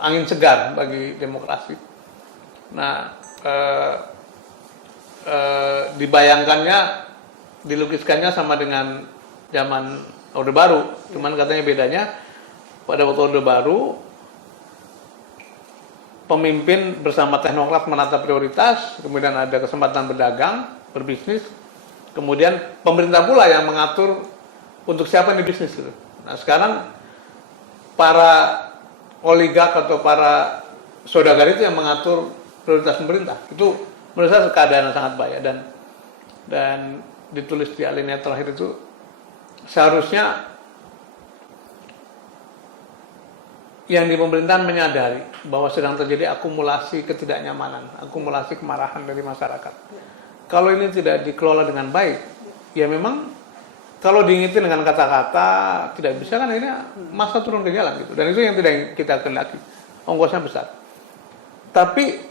angin segar bagi demokrasi. Nah, dibayangkannya, dilukiskannya sama dengan zaman Orde Baru, cuman katanya bedanya pada waktu Orde Baru pemimpin bersama teknokrat menata prioritas, kemudian ada kesempatan berdagang, berbisnis, kemudian pemerintah pula yang mengatur untuk siapa ini bisnis. Gitu. Nah sekarang para oligark atau para saudagar itu yang mengatur prioritas pemerintah. Itu menurut saya keadaan yang sangat bahaya, dan ditulis di alinea terakhir itu seharusnya yang di pemerintahan menyadari bahwa sedang terjadi akumulasi ketidaknyamanan, akumulasi kemarahan dari masyarakat. Kalau ini tidak dikelola dengan baik, ya memang kalau diingetin dengan kata-kata tidak bisa, kan akhirnya masa turun ke jalan gitu. Dan itu yang tidak kita kendaki, ongkosnya besar. Tapi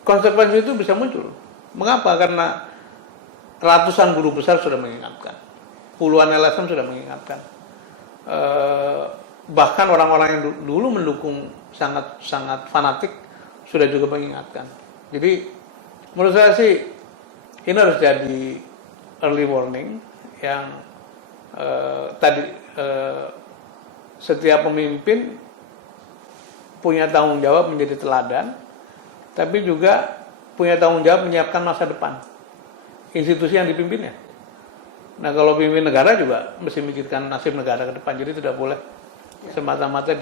konsekuensi itu bisa muncul. Mengapa? Karena ratusan guru besar sudah mengingatkan, puluhan LSM sudah mengingatkan. Bahkan orang-orang yang dulu mendukung sangat fanatik sudah juga mengingatkan. Jadi menurut saya sih ini harus jadi early warning yang setiap pemimpin punya tanggung jawab menjadi teladan, tapi juga punya tanggung jawab menyiapkan masa depan institusi yang dipimpinnya. Nah kalau pimpin negara juga mesti memikirkan nasib negara ke depan, jadi tidak boleh semata-mata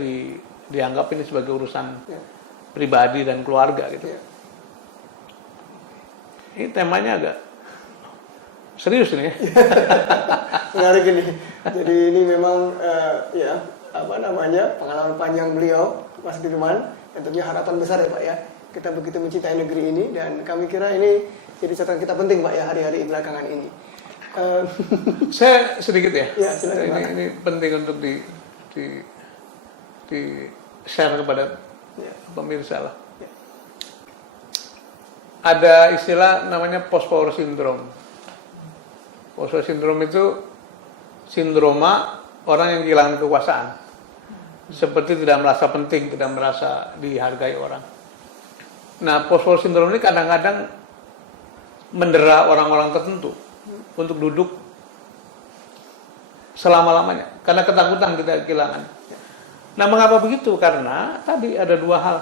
dianggap ini sebagai urusan pribadi dan keluarga gitu. Ini temanya agak serius nih. Menarik ini. Jadi ini memang ya apa namanya pengalaman panjang beliau Mas Dirman, dan tentunya harapan besar ya Pak ya. Kita begitu mencintai negeri ini dan kami kira ini jadi catatan kita penting Pak ya hari-hari belakangan ini. Saya sedikit ya. Ya, silakan, Pak. Ini penting untuk di share kepada pemirsa lah. Ya. Ada istilah namanya post-power syndrome. Post-power syndrome itu sindroma orang yang kehilangan kekuasaan. Seperti tidak merasa penting, tidak merasa dihargai orang. Nah, post-power syndrome ini kadang-kadang mendera orang-orang tertentu untuk duduk selama-lamanya karena ketakutan kita kehilangan. Nah, mengapa begitu? Karena tadi ada dua hal.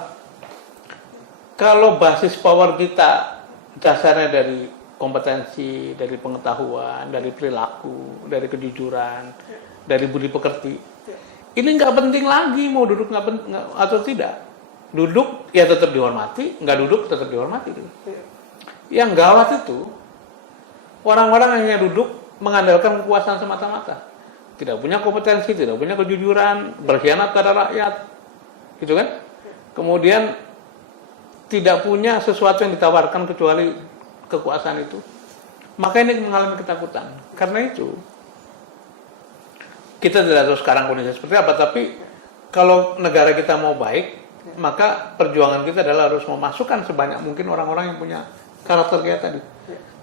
Kalau basis power kita dasarnya dari kompetensi, dari pengetahuan, dari perilaku, dari kejujuran, dari budi pekerti, ini nggak penting lagi mau duduk atau tidak. Duduk ya tetap dihormati, nggak duduk tetap dihormati. Yang gawat itu orang-orang hanya duduk mengandalkan kekuasaan semata-mata, tidak punya kompetensi, tidak punya kejujuran, berkhianat pada rakyat, gitu kan? Kemudian tidak punya sesuatu yang ditawarkan kecuali kekuasaan itu, maka ini mengalami ketakutan. Karena itu kita tidak tahu sekarang kondisinya seperti apa, tapi kalau negara kita mau baik, maka perjuangan kita adalah harus memasukkan sebanyak mungkin orang-orang yang punya karakter kayak tadi.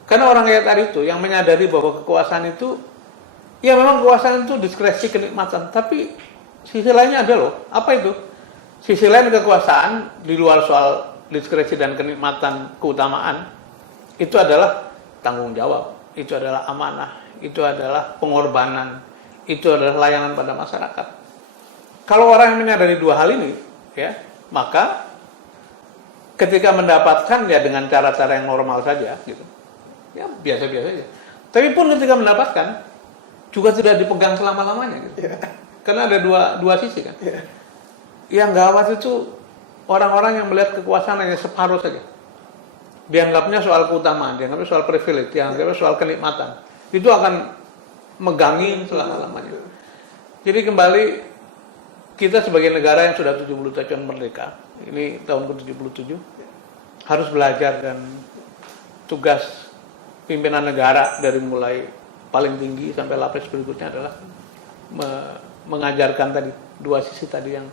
Karena orang kayak tadi itu yang menyadari bahwa kekuasaan itu, ya memang kekuasaan itu diskresi kenikmatan, tapi sisi lainnya ada loh. Apa itu? Sisi lain kekuasaan di luar soal diskresi dan kenikmatan keutamaan, itu adalah tanggung jawab, itu adalah amanah, itu adalah pengorbanan, itu adalah layanan pada masyarakat. Kalau orang yang menyadari dua hal ini, ya, maka ketika mendapatkan ya dengan cara-cara yang normal saja, gitu, ya biasa-biasa aja. Tapi pun ketika mendapatkan juga tidak dipegang selama-lamanya, gitu. Karena ada dua sisi kan. Yang gawat itu orang-orang yang melihat kekuasaan hanya separuh saja. Dianggapnya soal keutamaan, dianggapnya soal privilege, dianggapnya soal kenikmatan. Itu akan megangin selama-lamanya. Jadi kembali, kita sebagai negara yang sudah 70 tahun merdeka, ini tahun ke-77, harus belajar, dan tugas pimpinan negara dari mulai paling tinggi sampai lapis berikutnya adalah mengajarkan tadi dua sisi tadi yang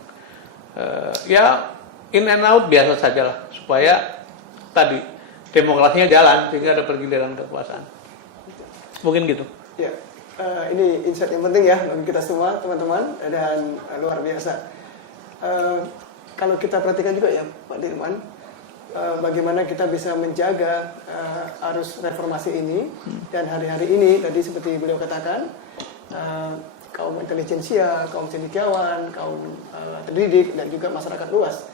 ya in and out biasa saja lah, supaya tadi demokrasinya jalan sehingga ada pergiliran kekuasaan. Mungkin gitu. Ya, ini insight yang penting ya bagi kita semua teman-teman, dan luar biasa. Kalau kita perhatikan juga ya Pak Dirman, bagaimana kita bisa menjaga arus reformasi ini, dan hari-hari ini tadi seperti beliau katakan, kaum intelijensia, kaum cendekiawan, kaum terdidik, dan juga masyarakat luas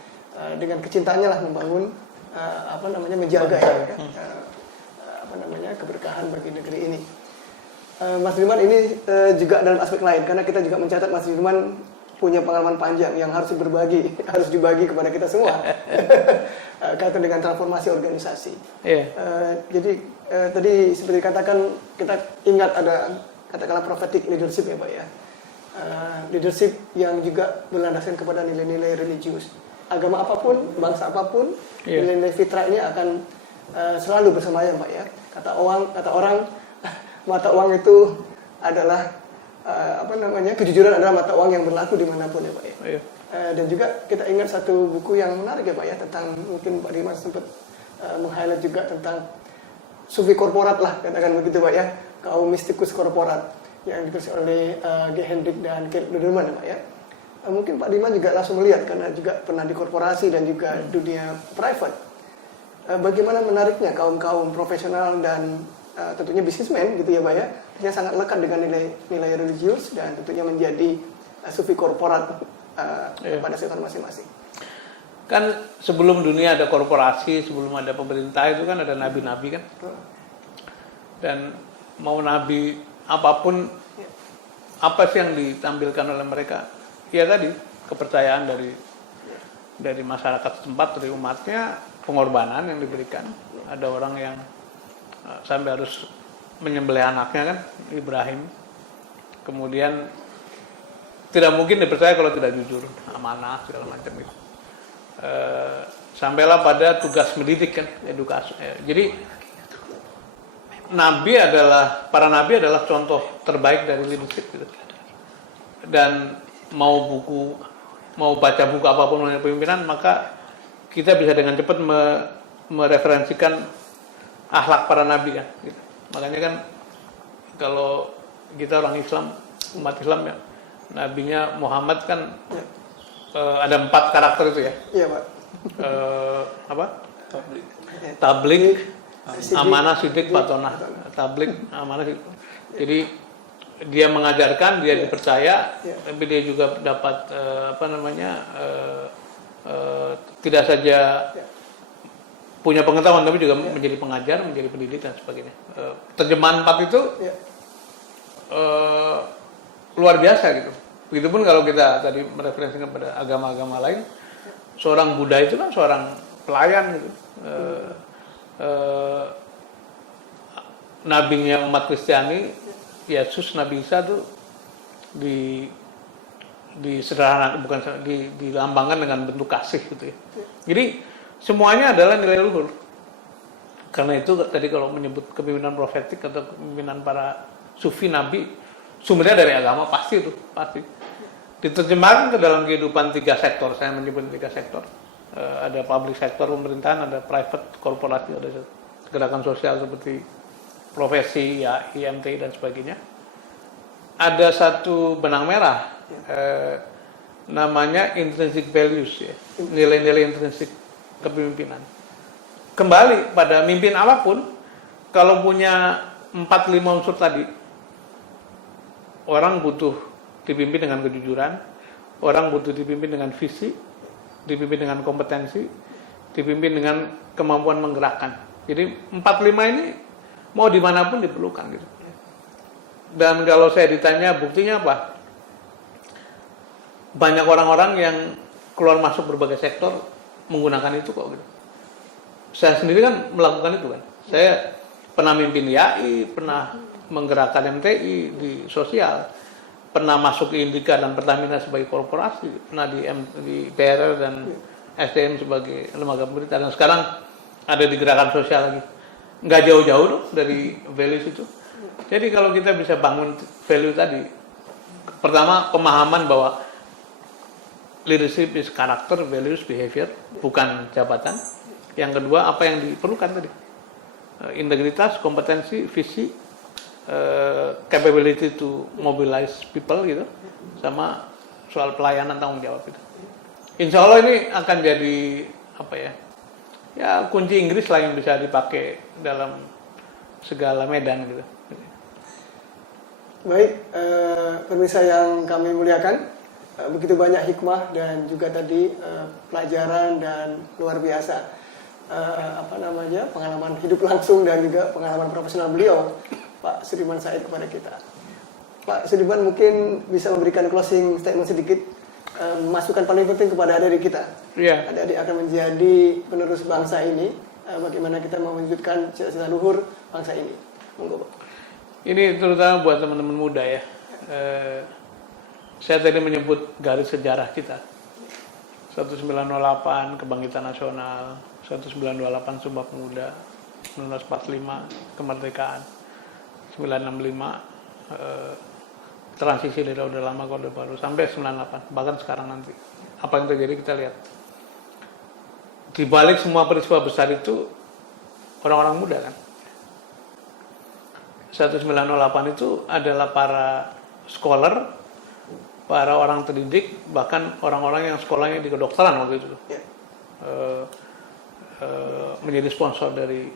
dengan kecintaannya lah membangun menjaga keberkahan bagi negeri ini. Mas Dirman, ini juga dalam aspek lain, karena kita juga mencatat Mas Dirman punya pengalaman panjang yang harus dibagi kepada kita semua kaitan dengan transformasi organisasi. Jadi tadi seperti dikatakan, kita ingat ada katakanlah prophetic leadership ya Pak ya, leadership yang juga berlandaskan kepada nilai-nilai religius. Agama apapun, bangsa apapun, nilai-nilai fitrah ini akan selalu bersemayam Pak ya. Kata orang mata uang itu adalah kejujuran adalah mata uang yang berlaku dimanapun ya Pak ya. Dan juga kita ingat satu buku yang menarik ya Pak ya, tentang, mungkin Pak Dirman sempat meng-highlight juga tentang sufi korporat lah, katakan begitu Pak ya, kaum mistikus korporat yang ditulis oleh G. Hendrik dan Kurt Lederman ya Pak ya. Mungkin Pak Dirman juga langsung melihat karena juga pernah di korporasi dan juga dunia private. Bagaimana menariknya kaum-kaum profesional dan tentunya bisnismen gitu ya Pak ya, yang sangat lekat dengan nilai religius dan tentunya menjadi sufi korporat pada sektor masing-masing. Kan sebelum dunia ada korporasi, sebelum ada pemerintah itu kan ada nabi-nabi kan. Dan mau nabi apapun, apa sih yang ditampilkan oleh mereka? Ya tadi, kepercayaan dari masyarakat setempat, dari umatnya, pengorbanan yang diberikan. Ada orang yang sampai harus menyembelih anaknya kan, Ibrahim. Kemudian tidak mungkin dipercaya kalau tidak jujur, amanah segala macam itu. Sampailah pada tugas mendidik kan, edukasi. Jadi para nabi adalah contoh terbaik dari leadership gitu. Dan mau baca buku apapun mengenai pemimpinan, maka kita bisa dengan cepat mereferensikan akhlak para nabi kan. Gitu. Makanya kan kalau kita orang Islam, umat Islam ya, nabinya Muhammad kan ada 4 karakter itu ya. Iya, Pak. Apa? Tablik, amanah, sidik, fatonah. Tablik, amanah, sidik. Jadi dia mengajarkan, dia dipercaya, tapi dia juga dapat tidak saja punya pengetahuan, tapi juga menjadi pengajar, menjadi pendidik dan sebagainya. Terjemahan 4 itu luar biasa gitu. Begitupun kalau kita tadi mereferensikan pada agama-agama lain, seorang Buddha itu kan seorang pelayan gitu. Nabinya umat Kristiani, Yesus, Nabi Isa tuh dilambangkan dengan bentuk kasih gitu ya. Jadi semuanya adalah nilai luhur. Karena itu tadi kalau menyebut kepemimpinan profetik atau kepemimpinan para sufi nabi, sumbernya dari agama pasti. Diterjemahkan ke dalam kehidupan 3 sektor. Saya menyebut 3 sektor. Ada public sektor pemerintahan, ada private korporasi, ada gerakan sosial seperti profesi, ya, IMT dan sebagainya. Ada satu benang merah, namanya intrinsic values, ya, nilai-nilai intrinsik kepemimpinan. Kembali pada mimpin apapun, kalau punya 4-5 unsur tadi, orang butuh dipimpin dengan kejujuran, orang butuh dipimpin dengan visi, dipimpin dengan kompetensi, dipimpin dengan kemampuan menggerakkan. Jadi 4-5 ini mau dimanapun diperlukan gitu. Dan kalau saya ditanya buktinya apa? Banyak orang-orang yang keluar masuk berbagai sektor menggunakan itu kok gitu. Saya sendiri kan melakukan itu kan. Saya pernah mimpin YAI, pernah menggerakkan MTI di sosial, pernah masuk ke Indika dan Pertamina sebagai korporasi, pernah di PRR dan SDM sebagai lembaga pemerintah, dan sekarang ada di gerakan sosial lagi. Nggak jauh-jauh dong dari values itu. Jadi kalau kita bisa bangun value tadi, pertama pemahaman bahwa leadership is character, values, behavior, bukan jabatan. Yang kedua apa yang diperlukan tadi, integritas, kompetensi, visi, capability to mobilize people gitu, sama soal pelayanan, tanggung jawab itu. Insya Allah ini akan jadi apa ya? Ya kunci Inggris lah yang bisa dipakai dalam segala medan gitu. Baik, pemirsa yang kami muliakan, begitu banyak hikmah dan juga tadi pelajaran dan luar biasa pengalaman hidup langsung dan juga pengalaman profesional beliau, Pak Sudirman Said, kepada kita. Pak Sudirman mungkin bisa memberikan closing statement sedikit, masukan paling penting kepada adik-adik kita. Iya. Adik-adik akan menjadi penerus bangsa ini, bagaimana kita mewujudkan cita-cita luhur bangsa ini. Monggo, Pak. Ini terutama buat teman-teman muda ya. Saya tadi menyebut garis sejarah kita. 1908 Kebangkitan Nasional, 1928 Sumpah Pemuda, 1945 kemerdekaan, 965 transisi dari Orde Lama ke Orde Baru, sampai 98, bahkan sekarang nanti. Apa yang terjadi kita lihat. Di balik semua peristiwa besar itu orang-orang muda kan. 1908 itu adalah para scholar, para orang terdidik, bahkan orang-orang yang sekolahnya di kedokteran waktu itu. Menjadi sponsor dari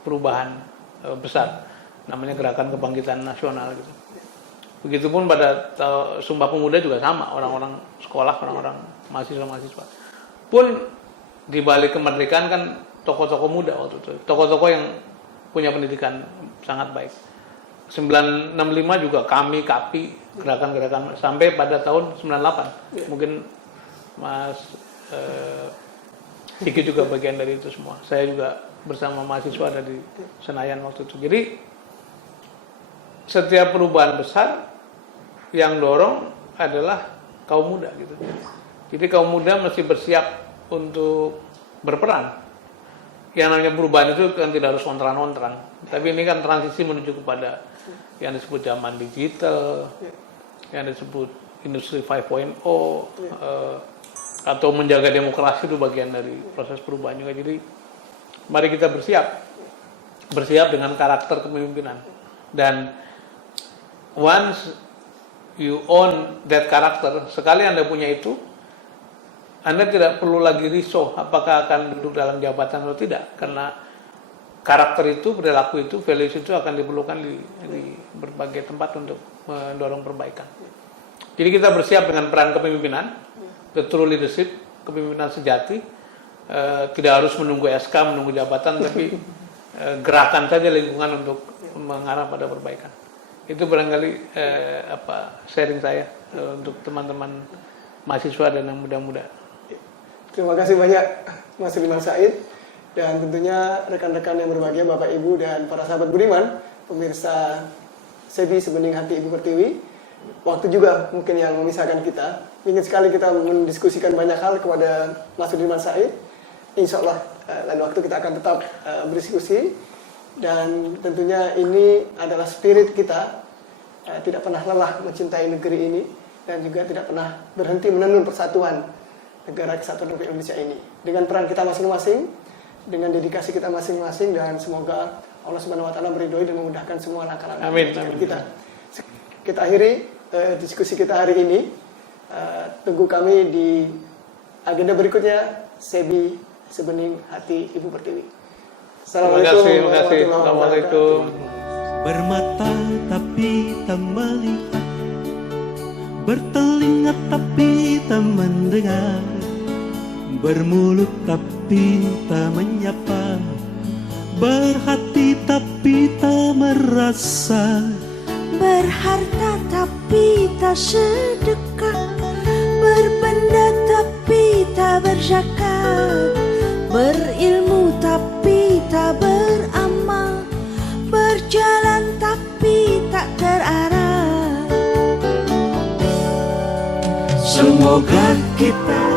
perubahan besar, namanya Gerakan Kebangkitan Nasional gitu. Begitupun pada Sumpah Pemuda juga sama, orang-orang sekolah, orang-orang mahasiswa pun di balik kemerdekaan kan tokoh-tokoh muda waktu itu, tokoh-tokoh yang punya pendidikan sangat baik. 965 juga kami, KAPI, gerakan-gerakan sampai pada tahun 98. Mungkin Mas Siki juga bagian dari itu semua. Saya juga bersama mahasiswa ada di Senayan waktu itu. Jadi setiap perubahan besar yang dorong adalah kaum muda gitu. Jadi kaum muda mesti bersiap untuk berperan. Yang namanya perubahan itu kan tidak harus ontran-ontran, tapi ini kan transisi menuju kepada yang disebut zaman digital, yang disebut industri 5.0, atau menjaga demokrasi itu bagian dari proses perubahan juga. Jadi mari kita bersiap dengan karakter kepemimpinan, dan once you own that karakter, sekali Anda punya itu, Anda tidak perlu lagi risau apakah akan duduk dalam jabatan atau tidak, karena karakter itu, perilaku itu, values itu akan diperlukan di berbagai tempat untuk mendorong perbaikan. Jadi kita bersiap dengan peran kepemimpinan, the true leadership, kepemimpinan sejati, tidak harus menunggu SK, menunggu jabatan, tapi gerakan saja lingkungan untuk mengarah pada perbaikan. Itu barangkali sharing saya untuk teman-teman mahasiswa dan yang muda-muda. Terima kasih banyak Mas Sudirman Said, dan tentunya rekan-rekan yang berbahagia, Bapak Ibu dan para sahabat budiman, pemirsa Sebi Sebening Hati Ibu Pertiwi. Waktu juga mungkin yang memisahkan kita. Ingin sekali kita mendiskusikan banyak hal kepada Mas Sudirman Said. Insya Allah lain waktu kita akan tetap berdiskusi, dan tentunya ini adalah spirit kita, tidak pernah lelah mencintai negeri ini, dan juga tidak pernah berhenti menenun persatuan negara kesatuan Republik Indonesia ini. Dengan peran kita masing-masing, dengan dedikasi kita masing-masing, dan semoga Allah Subhanahu Wa Taala meridhoi dan memudahkan semua langkah-langkah kita. Kita akhiri diskusi kita hari ini. Tunggu kami di agenda berikutnya, Sebi Sebening Hati Ibu Pertiwi. Assalamualaikum warahmatullahi wabarakatuh. Bermata tapi tak melihat, bertelinga tapi tak mendengar, bermulut tapi tak menyapa, berhati tapi tak merasa, berharta tapi tak sedekah, berbenda tapi tak berzakat, berilmu tapi tak beramal, berjalan tapi tak terarah. Semoga kita